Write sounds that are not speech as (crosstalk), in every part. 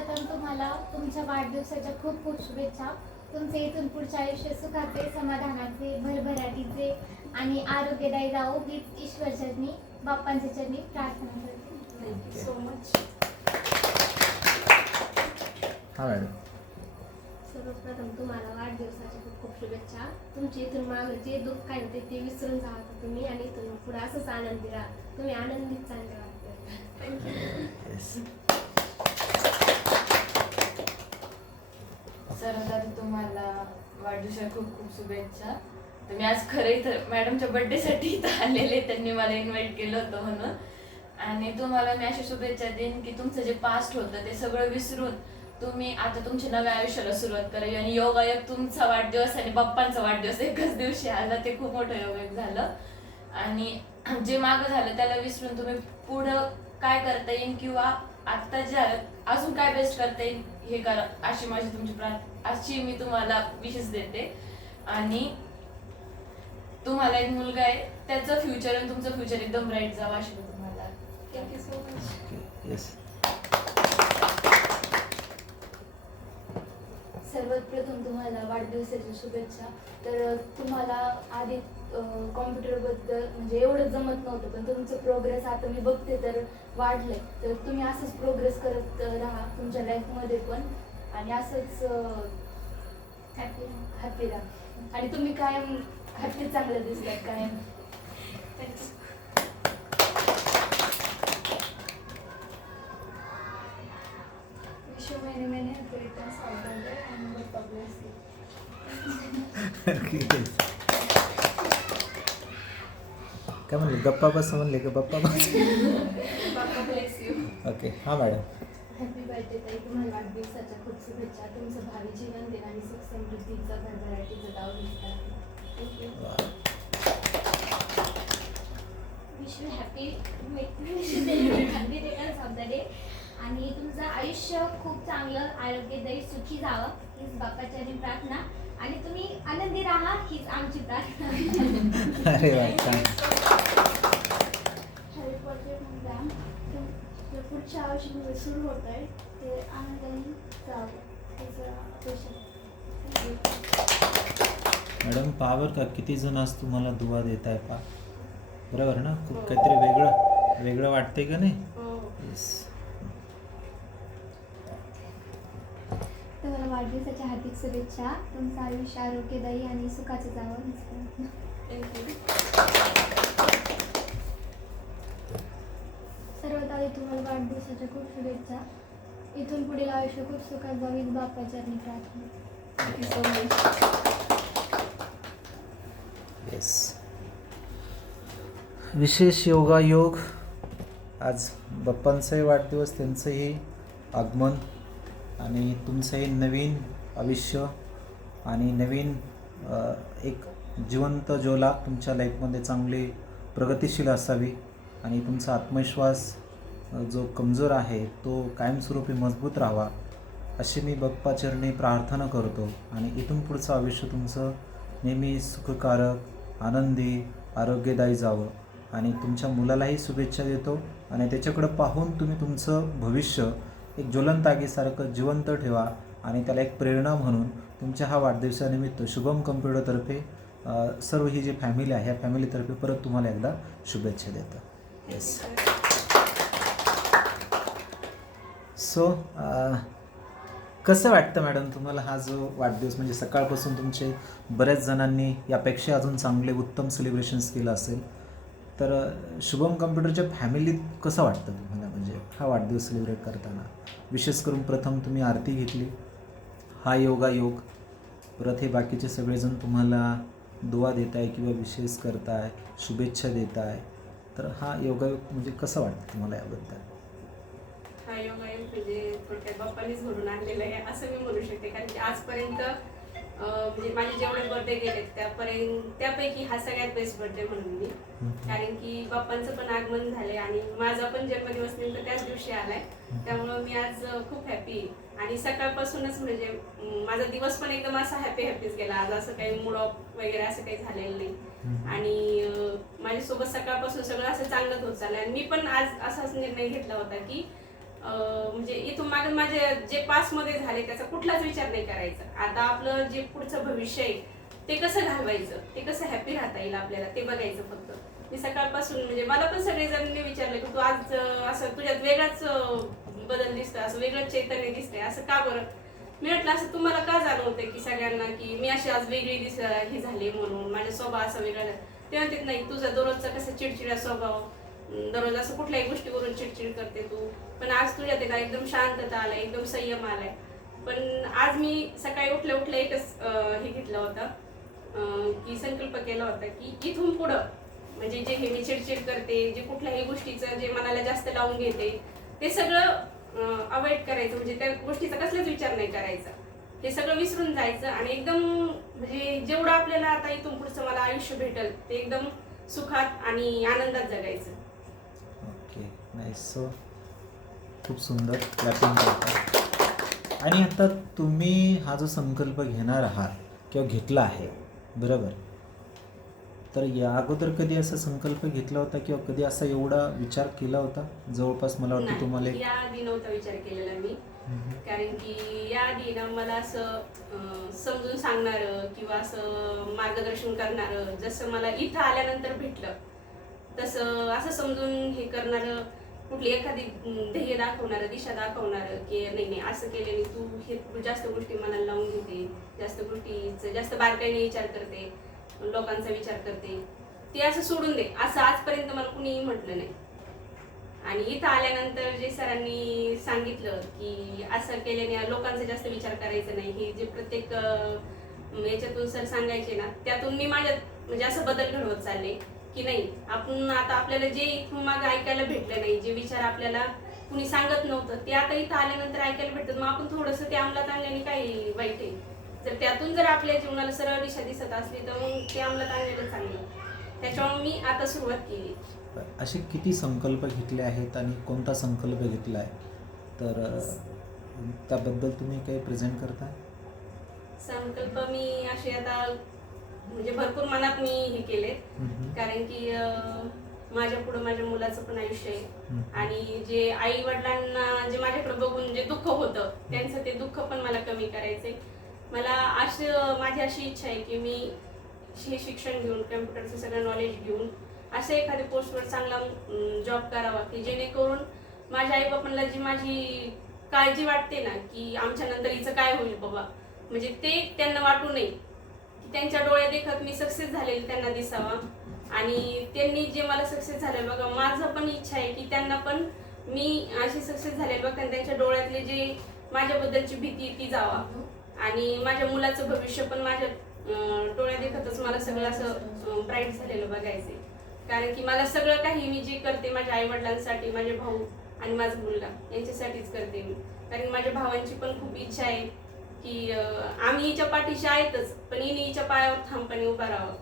सर्वप्रथम तुम्हाला तुमच्या वाढदिवसाच्या खूप खूप शुभेच्छा. तुमचे इथून पुढचे आयुष्य सुखाचे समाधानाचे भरभराटीचे आणि आरोग्यदायी जावो हीच ईश्वर चरणी बाप्पांच्या चरणी प्रार्थना करते. थँक्यू सो मच हा मॅडम. सर्वप्रथम तुम्हाला वाढदिवसाच्या खूप खूप शुभेच्छा. तुमची इथून मागं जे दुःख आहे ते ते विसरून जा तुम्ही आणि इथून पुढे असंच आनंदी राहा. तुम्ही आनंदीत चांगले वाटते. थँक्यू येस सर्वात आधी तुम्हाला वाढदिवसाच्या खूप खूप शुभेच्छा. तर मी आज खरं इथं मॅडमच्या बर्थडेसाठी इथं आलेले त्यांनी मला इन्व्हाइट केलं होतं म्हणून. आणि तुम्हाला मी अशी शुभेच्छा देईन की तुमचं जे पास्ट होतं ते सगळं विसरून तुम्ही आता तुमच्या नव्या आयुष्याला सुरुवात करावी आणि योगायोग तुमचा वाढदिवस आणि बाप्पांचा वाढदिवस एकच दिवशी आला. ते खूप मोठं योगायोग झालं. आणि (clears throat) जे मागं झालं त्याला विसरून तुम्ही पुढं काय करता येईल किंवा आता जे आहे, अजून काय बेस्ट करता येईल हे करा अशी माझी तुमची प्रार्थ अशी मी तुम्हाला विशेष देते. आणि तुम्हाला एक मुलगा आहे त्याचं फ्युचर आणि तुमचं फ्युचर एकदम ब्राईट जावं अशी मी तुम्हाला thank you so much okay yes सर्वात प्रथम तुम्हाला वाढदिवसाच्या शुभेच्छा. तर तुम्हाला आधी कॉम्प्युटरबद्दल म्हणजे एवढं जमत नव्हतं पण तुमचं प्रोग्रेस आता मी बघते तर वाढलंय. तर तुम्ही असंच प्रोग्रेस करत राहा तुमच्या लाईफमध्ये पण. आणि असंच हॅपी हॅपी राहा. आणि तुम्ही कायम हॅपी चांगलं दिसतात कायम. मेनी मेनी द यू काय म्हणले? गप्पा बस म्हणले की? बप्पा बस. ओके हां मॅडम हॅपी बर्थडे ताई. तुम्हाला वाढदिवसाच्या खूप शुभेच्छा. तुमचं भावी जीवन दिन आणि सुख समृद्धीचं विश यू हॅपी डे आणि तुमचं आयुष्य खूप चांगलं आरोग्यदायी सुखी जावं. हीच बाप्पाच्या प्रार्थना. आणि तुम्ही आनंदी राहा हीच आमची प्रार्थना. (laughs) अरे वा छान हॅपी बर्थडे मॅम जे आयुष्यामध्ये सुरू होत आहे ते आनंदाने जावं. मॅडम पावर का? किती जण आज तुम्हाला दुवा देत आहे पा. बरोबर ना? खूप काहीतरी वेगळं वेगळं वाटते का नाही? हो. तुम्हाला वाढदिवसाच्या हार्दिक शुभेच्छा. तुमचं आयुष्य आरोग्यदायी आणि सुखाचं जावं. थँक्यू सर्वात आधी तुम्हाला वाढदिवसाच्या खूप शुभेच्छा. इथून पुढील आयुष्य खूप सुखात जावं चरणी प्रार्थना. थँक्यू सो मच येस विशेष योगायोग आज बाप्पांचाही वाढदिवस त्यांचंही आगमन आणि तुमचंही नवीन आयुष्य आणि नवीन एक जिवंत ज्वाला तुमच्या लाईफमध्ये चांगली प्रगतिशील असावी आणि तुमचा आत्मविश्वास जो कमजोर आहे तो कायमस्वरूपी मजबूत राहावा अशी मी बप्पाचरणी प्रार्थना करतो. आणि इथून पुढचं आयुष्य तुमचं नेहमी सुखकारक आनंदी आरोग्यदायी जावं. आणि तुमच्या मुलालाही शुभेच्छा देतो. आणि त्याच्याकडं पाहून तुम्ही तुमचं भविष्य एक ज्वलंतागीसारखं जिवंत ठेवा. आणि त्याला एक प्रेरणा म्हणून तुमच्या हा वाढदिवसानिमित्त शुभम कम्प्युटरतर्फे सर्व ही जी फॅमिली आहे ह्या फॅमिलीतर्फे परत तुम्हाला एकदा शुभेच्छा देतो. येस सो uh, कसं वाटतं मॅडम तुम्हाला हा जो वाढदिवस म्हणजे सकाळपासून तुमचे बऱ्याच जणांनी यापेक्षा अजून चांगले उत्तम सेलिब्रेशन्स केलं असेल तर शुभम कम्प्युटरच्या फॅमिलीत कसं वाटतं तुम्हाला? म्हणजे हा वाढदिवस सेलिब्रेट करताना? विशेष करून प्रथम तुम्ही आरती घेतली हा योगा योग परत हे बाकीचे सगळेजण तुम्हाला दुवा देत आहे किंवा विशेष करताय शुभेच्छा देत आहे तर हा योगायोग म्हणजे कसं वाटतं तुम्हाला याबद्दल? योगायोग म्हणजे थोडक्यात बाप्पानीच घडून आणलेला आहे असं मी म्हणू शकते. कारण की आजपर्यंत म्हणजे माझे जेवढे बर्थडे गेलेत त्यापर्यंत त्यापैकी हा सगळ्यात बेस्ट बर्थडे म्हणून मी. कारण की बाप्पांचं पण आगमन झालंय आणि माझा पण जन्मदिवस नेमकं त्याच दिवशी आलाय. त्यामुळं मी आज खूप हॅपी आणि सकाळपासूनच म्हणजे माझा दिवस पण एकदम असा हॅपी हॅपीच गेला. आज असं काही मूड ऑफ वगैरे असं काही झालेलं नाही. आणि माझ्यासोबत सकाळपासून सगळं असं चांगलंच होत चाललंय. आणि मी पण आज असाच निर्णय घेतला होता की म्हणजे इथून मागे माझे जे पासमध्ये झाले त्याचा कुठलाच विचार नाही करायचा. आता आपलं जे पुढचं भविष्य आहे ते कसं घालवायचं? ते कसं हॅपी राहता येईल आपल्याला? ते बघायचं फक्त. मी सकाळपासून म्हणजे मला पण सगळेजणांनी विचारलं की तू आज असं तुझ्यात वेगळाच बदल दिसतं असं वेगळंच चैतन्य दिसतंय असं का बरं? मी म्हटलं असं तुम्हाला का जाणवतंय की सगळ्यांना की मी अशी आज वेगळी दिस हे झाली म्हणून? माझा स्वभाव असा वेगळा ते म्हणतात नाही तुझा दररोजचा कसा चिडचिडा स्वभाव दररोज असं कुठल्याही गोष्टीवरून चिडचिड करते तू. पण आज तुझ्या ते का एकदम शांतता आलाय एकदम संयम आलाय. पण आज मी सकाळी उठल्या उठल्या एकच हे घेतलं होतं. की संकल्प केला होता की इथून पुढं म्हणजे जे हे मी चिडचिड करते जे कुठल्याही गोष्टीचं जे मनाला जास्त लावून घेते ते सगळं अवॉइड करायचं. म्हणजे त्या गोष्टीचा कसलाच विचार नाही करायचा. हे सगळं विसरून जायचं आणि एकदम म्हणजे जेवढं आपल्याला आता इथून पुढचं मला आयुष्य भेटल ते एकदम सुखात आणि आनंदात जगायचं. ओके नाही सो खूप सुंदर क्लॅपिंग करता आणि आता तुम्ही हा जो संकल्प घेणार आहात किंवा घेतला आहे बरोबर? तर या अगोदर कधी असा संकल्प घेतला होता किंवा कधी असा एवढा विचार केला होता? जवळपास मला वाटतं तुम्हाला एक याआधी नव्हता विचार केलेला मी. कारण की याआधी ना मला असं समजून सांगणार किंवा असं मार्गदर्शन करणार जसं मला इथं आल्यानंतर भेटलं तसं असं समजून हे करणार कुठली एखादी ध्येय दाखवणार दिशा दाखवणार की नाही नाही असं केल्याने तू हे जास्त गोष्टी मनाला लावून घेते जास्त गोष्टीचं जास्त बारकाईने विचार करते लोकांचा विचार करते ते असं सोडून दे. असं आजपर्यंत मला कुणीही म्हटलं नाही. आणि इथं आल्यानंतर जे सरांनी सांगितलं की असं केल्याने लोकांचा जास्त विचार करायचा नाही हे जे प्रत्येक याच्यातून सर सांगायचे ना त्यातून मी माझ्यात म्हणजे असं बदल घडवत चालले. की नाही? आपण आता आपल्याला जे इथून मागे ऐकायला भेटलं नाही जे विचार आपल्याला कुणी सांगत नव्हतं ते आता इथं आल्यानंतर ऐकायला भेटतात. मग आपण थोडंसं ते अंमलात आणल्याने काही वाईट आहे? जर त्यातून जर आपल्या जीवनाला सरळ दिशा दिसत असली तर मग ते अंमलात आणलेलं चांगलं त्याच्यामुळे मी आता सुरुवात केली. असे किती संकल्प घेतले आहेत आणि कोणता संकल्प घेतला आहे तर त्याबद्दल तुम्ही काही प्रेझेंट करता संकल्प मी असे आता म्हणजे भरपूर मनात मी हे केले. कारण की माझ्या पुढं माझ्या मुलाचं पण आयुष्य आहे. आणि जे आई वडिलांना जे माझ्याकडे बघून जे दुःख होतं त्यांचं ते दुःख पण मला कमी करायचंय. मला असं माझी अशी इच्छा आहे की मी हे शिक्षण घेऊन कम्प्युटरचं सगळं नॉलेज घेऊन असं एखाद्या पोस्टवर चांगला जॉब करावा की जेणेकरून माझ्या आई बापांना जी माझी काळजी वाटते ना की आमच्या नंतर हिचं काय होईल बाबा. म्हणजे ते त्यांना वाटू नये. त्यांच्या डोळ्या देखत मी सक्सेस झालेली त्यांना दिसावा. आणि त्यांनी जे मला सक्सेस झाले बघा माझं पण इच्छा आहे की त्यांना पण मी अशी सक्सेस झाले बघा आणि त्यांच्या डोळ्यातले जे माझ्याबद्दलची भीती ती जावा. आणि माझ्या मुलाचं भविष्य पण माझ्या डोळ्या देखतच मला सगळं असं ब्राईट झालेलं बघायचंय. कारण की मला सगळं काही मी जे करते माझ्या आई वडिलांसाठी माझे भाऊ आणि माझा मुलगा यांच्यासाठीच करते मी. कारण माझ्या भावांची पण खूप इच्छा आहे. की आम्ही हिच्या पाठीशी आहेतच पण हिने हिच्या पायावर ठामपणे उभा राहावं.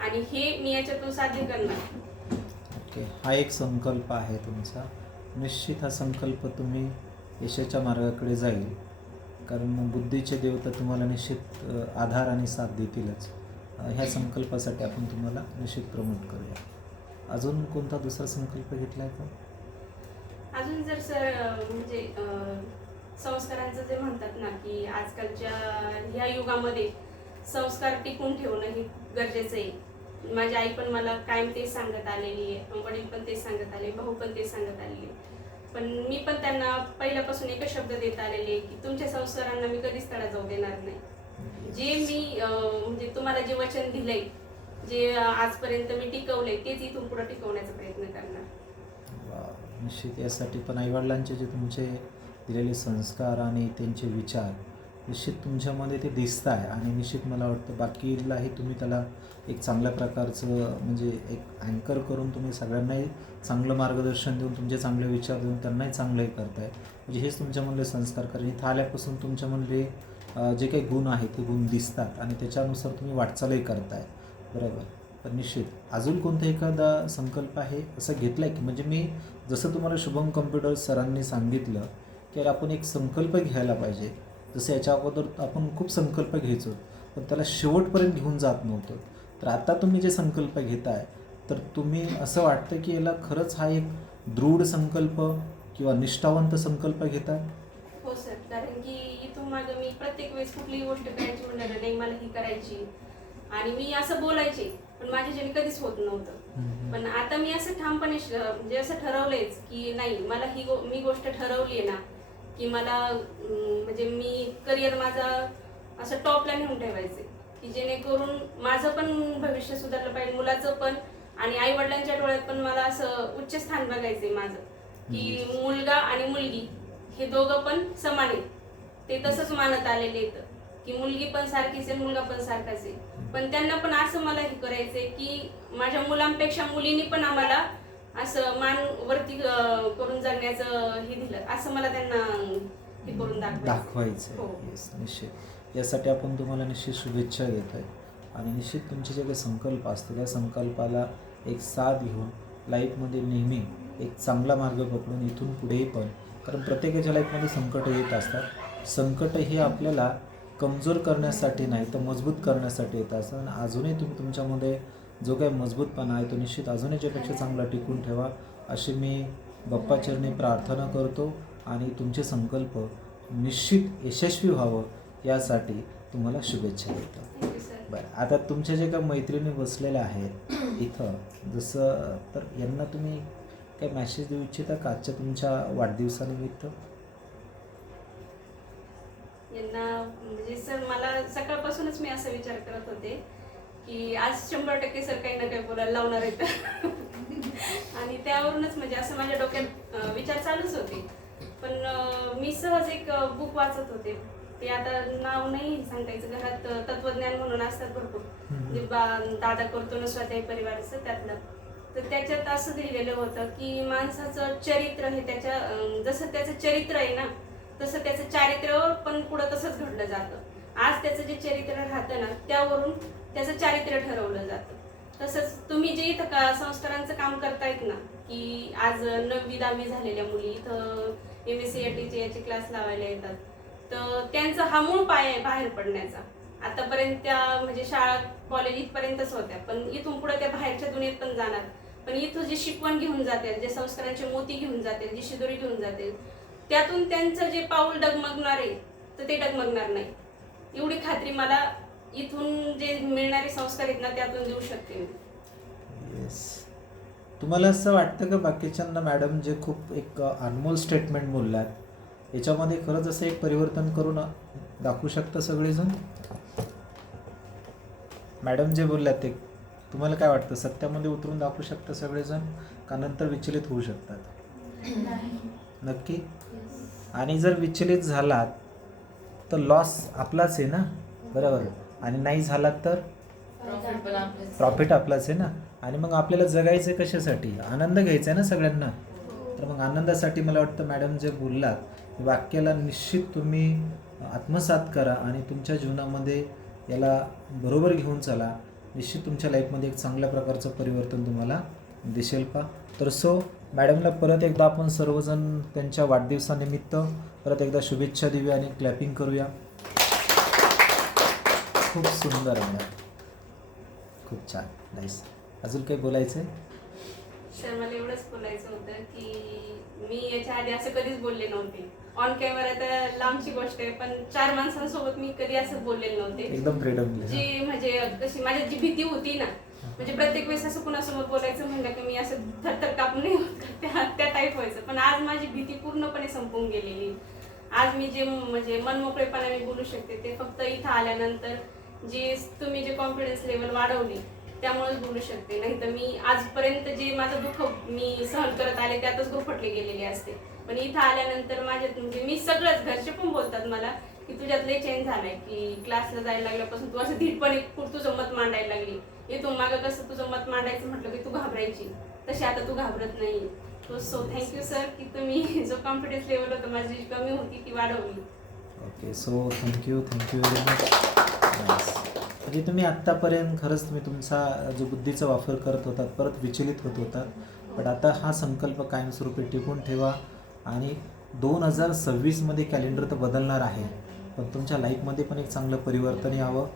आणि हे मी याच्यातून साध्य करणार. ओके. हा एक संकल्प आहे तुमचा. निश्चित हा संकल्प तुम्ही यशाच्या मार्गाकडे जाईल. कारण बुद्धीचे देवता तुम्हाला निश्चित अ, आधार आणि साथ देतीलच. अ, ह्या संकल्पासाठी आपण तुम्हाला निश्चित प्रमोट करूया. अजून कोणता दुसरा संकल्प घेतला आहे का अजून जर सर म्हणजे अं, संस्कारांचं जे म्हणतात ना की आजकालच्या ह्या युगामध्ये संस्कार टिकून ठेवणं हे गरजेचं आहे. माझी आई पण मला कायम तेच सांगत आलेली आहे वडील पण तेच सांगत आले भाऊ पण तेच सांगत आलेले पण मी पण त्यांना पहिल्यापासून एकच शब्द देत आलेले की तुमच्या संस्कारांना मी कधीच तडा जाऊ देणार नाही. जे मी म्हणजे तुम्हाला जे वचन दिलंय जे आजपर्यंत मी टिकवलंय तेच इथून पुढे टिकवण्याचा प्रयत्न करणार. निश्चित यासाठी पण आईवडिलांचे जे तुमचे दिलेले संस्कार आणि त्यांचे विचार निश्चित तुमच्यामध्ये ते दिसत आहे आणि निश्चित मला वाटतं बाकीलाही तुम्ही त्याला एक चांगल्या प्रकारचं म्हणजे एक अँकर करून तुम्ही सगळ्यांनाही चांगलं मार्गदर्शन देऊन तुमचे चांगले विचार देऊन त्यांनाही चांगलं हे करताय. म्हणजे हेच तुमच्यामधले संस्कार कारण इथं आल्यापासून तुमच्यामधले जे काही गुण आहेत ते गुण दिसतात आणि त्याच्यानुसार तुम्ही वाटचालही करताय. बरोबर? तर निश्चित. अजून कोणता एखादा संकल्प आहे? असं घेतला आहे की म्हणजे मी जसं तुम्हाला शुभम कम्प्युटर सरांनी सांगितलं की अरे आपण एक संकल्प घ्यायला पाहिजे. जसं याच्या अगोदर आपण खूप संकल्प घ्यायचो पण त्याला शेवटपर्यंत घेऊन जात नव्हतो. तर आता तुम्ही जे संकल्प घेताय तर तुम्ही असं वाटतं की याला खरंच हा एक दृढ संकल्प किंवा निष्ठावंत संकल्प घेतात हो सर कारण की इथून मागं मी प्रत्येक वेळेस कुठलीही गोष्ट करायची म्हणलं नाही मला ही करायची. आणि मी असं बोलायचे पण माझ्याच्याने कधीच होत नव्हतं. पण आता मी असं ठामपणे म्हणजे असं ठरवलंयच की नाही मला ही गो मी गोष्ट ठरवली आहे ना की मला म्हणजे मी करिअर माझा असं टॉपला नेऊन ठेवायचे. की जेणेकरून माझं पण भविष्य सुधारलं पाहिजे मुलाचं पण आणि आई वडिलांच्या डोळ्यात पण मला असं उच्च स्थान बघायचंय माझं. की मुलगा आणि मुलगी हे दोघं पण समान आहेत. ते तसंच मानत आलेले आहेत. की मुलगी पण सारखीच आहे मुलगा पण सारखाच आहे. पण त्यांना पण असं मला हे करायचंय की माझ्या मुलांपेक्षा मुलींनी पण आम्हाला असं मान वरती करून जगण्याचं हे दिलं. असं मला त्यांना हे करून दाखवायचं. हो. येस निश्चित. यासाठी आपण तुम्हाला निश्चित शुभेच्छा देत आहे आणि निश्चित तुमचे जे काही संकल्प असते त्या संकल्पाला एक साथ घेऊन लाईफमध्ये नेहमी एक चांगला मार्ग पकडून इथून पुढेही पण कारण प्रत्येकाच्या लाईफमध्ये संकट येत असतात. संकट हे आपल्याला कमजोर करण्यासाठी नाही तर मजबूत करण्यासाठी येत असतात. आणि अजूनही तुम्ही तुमच्यामध्ये जो काही मजबूतपणा आहे तो निश्चित अजूनही याच्यापेक्षा चांगला टिकून ठेवा अशी मी बाप्पाचरणी प्रार्थना करतो आणि तुमचे संकल्प निश्चित यशस्वी व्हावं यासाठी तुम्हाला शुभेच्छा देतो. बरं आता तुमच्या जे काही मैत्रिणी बसलेल्या आहेत इथं जसं तर यांना तुम्ही काय मॅसेज देऊ इच्छिता का? आजच्या तुमच्या वाढदिवसानिमित्त? यांना म्हणजे सर मला सकाळपासूनच मी असा विचार करत होते की आज शंभर टक्के सर काही ना काही बोलायला लावणार आहेत. आणि त्यावरूनच म्हणजे असं माझ्या डोक्यात विचार चालूच होते. पण मी सहज एक बुक वाचत होते. ते आता नाव नाही सांगतायचं घरात तत्वज्ञान म्हणून असतात भरपूर. म्हणजे बा- दादा करतो ना स्वाध्याय परिवाराचं त्यातलं. तर त्याच्यात असं लिहिलेलं होतं की माणसाचं चरित्र हे त्याच्या जसं त्याचं चरित्र आहे ना तसं त्याचं चारित्र्य पण पुढं तसंच घडलं जातं. आज त्याचं जे चरित्र राहतं ना त्यावरून त्याचं चारित्र्य ठरवलं जातं. तसंच तुम्ही जे इथं का संस्कारांचं काम करतायत ना की आज नववी दहावी झालेल्या मुली इथं एम एस सी टीचे याचे क्लास लावायला येतात. तर त्यांचा हा मूळ पाय आहे बाहेर पडण्याचा. आतापर्यंत त्या म्हणजे शाळा कॉलेज इथपर्यंतच होत्या पण इथून पुढे त्या बाहेरच्या दुनियेत पण जाणार. पण इथं जे शिकवण घेऊन जातील जे संस्कारांचे मोती घेऊन जातील जी शिदोरी घेऊन जातील त्यातून त्यांचं जे पाऊल डगमगणार आहे तर ते डगमगणार नाही. एवढी खात्री मला इथून जे मिळणारे संस्कार आहेत ना त्यातून देऊ शकते मी. येस तुम्हाला असं वाटतं का बाकीच्यांना मॅडम जे खूप एक अनमोल स्टेटमेंट बोलल्यात याच्यामध्ये खरंच असं एक परिवर्तन करून दाखवू शकतं सगळेजण? मॅडम जे बोलल्यात ते तुम्हाला काय वाटतं? सत्यामध्ये उतरून दाखवू शकतं सगळेजण का नंतर विचलित होऊ शकतात? नाही. नक्की. आणि जर विचलित झालात तर लॉस आपलाच आहे ना? बरोबर. आणि नाही झालात तर? प्रॉफिट आपलेच आहे. ना? आणि मग आपल्याला जगायचं आहे कशासाठी? आनंद घ्यायचा आहे ना सगळ्यांना? तर मग आनंदासाठी मला वाटतं मॅडम जे बोललात वाक्याला निश्चित तुम्ही आत्मसात करा आणि तुमच्या जीवनामध्ये याला बरोबर घेऊन चला. निश्चित तुमच्या लाईफमध्ये एक चांगल्या प्रकारचं परिवर्तन तुम्हाला दिसेल पा तर सो मॅडमला परत एकदा आपण सर्वजण त्यांच्या वाढदिवसानिमित्त परत एकदा शुभेच्छा देऊया आणि क्लॅपिंग करूया. खूप सुंदर मॅडम. खूप छान. नाईस अजून काही बोलायचं आहे? सर मला एवढंच बोलायचं होतं की मी याच्या आधी असं कधीच बोलले नव्हते. ऑन कॅमेरा तर लांबची गोष्ट आहे पण चार माणसांसोबत मी कधी असं बोललेले नव्हते. एकदम फ्रीडम जी म्हणजे कशी माझ्यात जी भीती होती ना म्हणजे प्रत्येक वेळेस असं कुणासमोर बोलायचं म्हणलं की मी असं थरथर कापून नाही होत. (laughs) त्या त्या टाईप व्हायचं. पण आज माझी भीती पूर्णपणे संपून गेलेली. आज मी जे म्हणजे मनमोकळेपणाने बोलू शकते ते फक्त इथं आल्यानंतर जे तुम्ही जे कॉन्फिडन्स लेवल वाढवली त्यामुळेच बोलू शकते. नाही तर मी आजपर्यंत जे माझं दुःख मी सहन करत आले त्यातच गुरफटले गेलेले असते. पण इथं आल्यानंतर माझ्यात म्हणजे मी सगळंच घरचे पण बोलतात मला की तुझ्यात लय चेंज झालाय की क्लासला जायला लागल्यापासून तू असं धीटपणे तुझं मत मांडायला लागली. इथून मागं कसं तुझं मत मांडायचं म्हटलं की तू घाबरायची. तशी आता तू घाबरत नाही. तो सो थँक्यू सर की तुम्ही (laughs) जो कॉन्फिडन्स लेवल होता माझी जी कमी होती ती वाढवली. Okay so thank you thank you very much म्हणजे तुम्ही आत्तापर्यंत खरंच तुम्ही तुमचा जो बुद्धीचा वापर करत होतात परत विचलित होत होतात. पण आता हा संकल्प कायमस्वरूपी टिकून ठेवा आणि दोन हजार सव्वीसमध्ये कॅलेंडर तर बदलणार आहे. पण तुमच्या लाईफमध्ये पण एक चांगलं परिवर्तन यावं.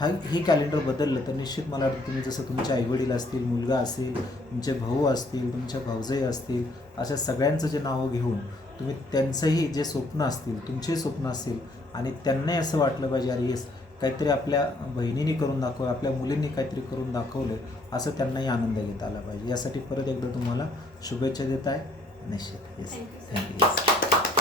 हा हे कॅलेंडर बदललं तर निश्चित मला वाटतं तुम्ही जसं तुमचे आईवडील असतील मुलगा असेल तुमचे भाऊ असतील तुमच्या भावजई असतील अशा सगळ्यांचं जे नावं घेऊन तुम्ही त्यांचंही जे स्वप्न असतील तुमचे स्वप्न असतील आणि त्यांनाही असं वाटलं पाहिजे अरे येस काहीतरी आपल्या बहिणीने करून दाखवलं आपल्या मुलींनी काहीतरी करून दाखवलं असं त्यांनाही आनंद घेता आला पाहिजे. यासाठी परत एकदा तुम्हाला शुभेच्छा देत आहे. निश्चित. येस. थँक्यू